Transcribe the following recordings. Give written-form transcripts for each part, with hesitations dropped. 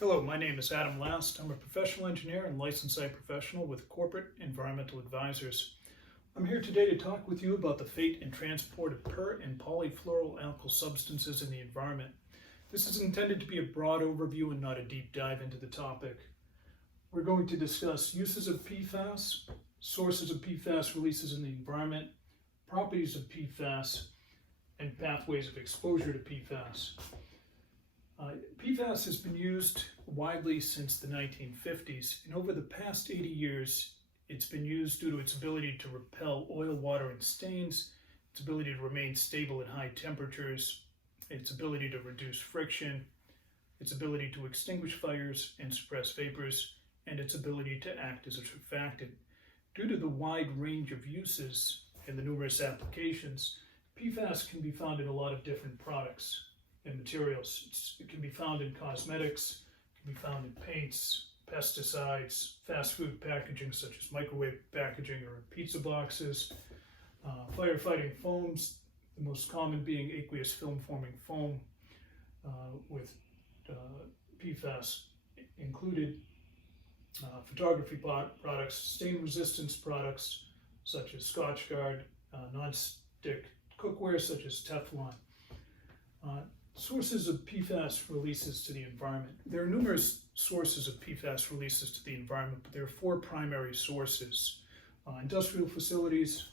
Hello, my name is Adam Last. I'm a professional engineer and licensed site professional with Corporate Environmental Advisors. I'm here today to talk with you about the fate and transport of per and polyfluoroalkyl substances in the environment. This is intended to be a broad overview and not a deep dive into the topic. We're going to discuss uses of PFAS, sources of PFAS releases in the environment, properties of PFAS, and pathways of exposure to PFAS. PFAS has been used widely since the 1950s, and over the past 80 years, it's been used due to its ability to repel oil, water, and stains, its ability to remain stable at high temperatures, its ability to reduce friction, its ability to extinguish fires and suppress vapors, and its ability to act as a surfactant. Due to the wide range of uses and the numerous applications, PFAS can be found in a lot of different products and materials. It can be found in cosmetics, it can be found in paints, pesticides, fast food packaging such as microwave packaging or pizza boxes, firefighting foams, the most common being aqueous film forming foam with PFAS included, photography products, stain resistance products such as Scotchgard, non-stick cookware such as Teflon. Sources of PFAS releases to the environment. There are numerous sources of PFAS releases to the environment, but there are four primary sources. Industrial facilities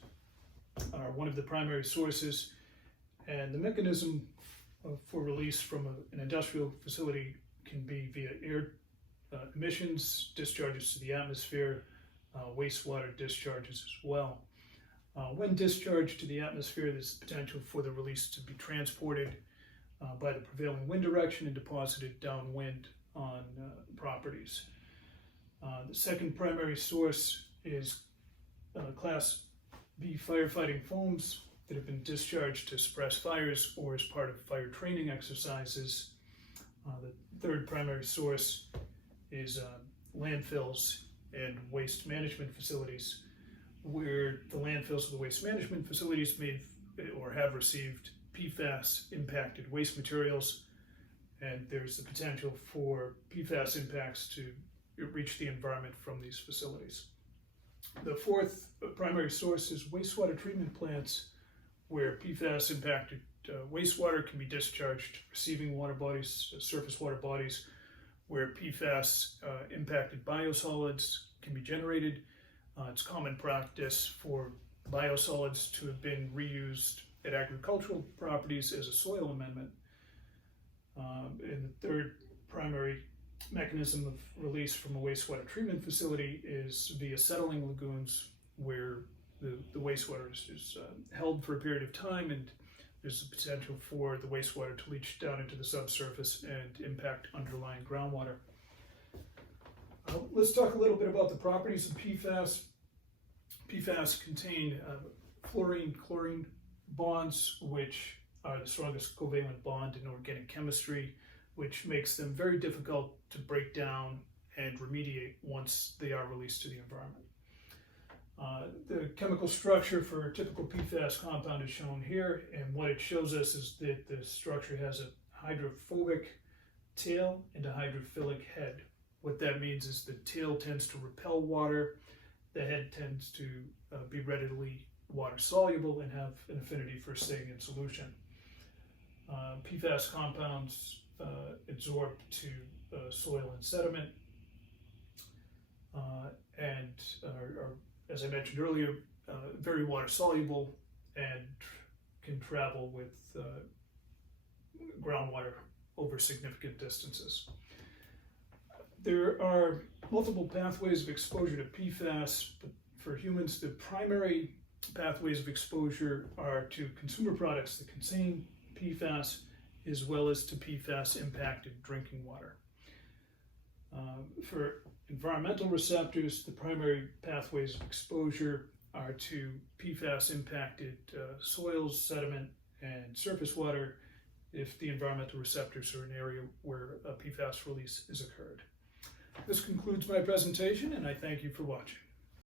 are one of the primary sources, and the mechanism for release from an industrial facility can be via air emissions, discharges to the atmosphere, wastewater discharges as well. When discharged to the atmosphere, there's potential for the release to be transported by the prevailing wind direction and deposited downwind on properties. The second primary source is Class B firefighting foams that have been discharged to suppress fires or as part of fire training exercises. The third primary source is landfills and waste management facilities, where the landfills or the waste management facilities may or have received PFAS impacted waste materials, and there's the potential for PFAS impacts to reach the environment from these facilities. The fourth primary source is wastewater treatment plants, where PFAS impacted wastewater can be discharged to receiving water bodies, surface water bodies, where PFAS impacted biosolids can be generated. It's common practice for biosolids to have been reused at agricultural properties as a soil amendment. And the third primary mechanism of release from a wastewater treatment facility is via settling lagoons, where the wastewater is held for a period of time, and there's the potential for the wastewater to leach down into the subsurface and impact underlying groundwater. Let's talk a little bit about the properties of PFAS. PFAS contain fluorine-chlorine bonds, which are the strongest covalent bond in organic chemistry, which makes them very difficult to break down and remediate once they are released to the environment. The chemical structure for a typical PFAS compound is shown here, and what it shows us is that the structure has a hydrophobic tail and a hydrophilic head. What that means is the tail tends to repel water, the head tends to be readily water soluble and have an affinity for staying in solution. PFAS compounds adsorb to soil and sediment and are, as I mentioned earlier, very water soluble and can travel with groundwater over significant distances. There are multiple pathways of exposure to PFAS, but for humans, the primary pathways of exposure are to consumer products that contain PFAS, as well as to PFAS impacted drinking water. For environmental receptors, the primary pathways of exposure are to PFAS impacted soils, sediment, and surface water if the environmental receptors are an area where a PFAS release is occurred. This concludes my presentation, and I thank you for watching.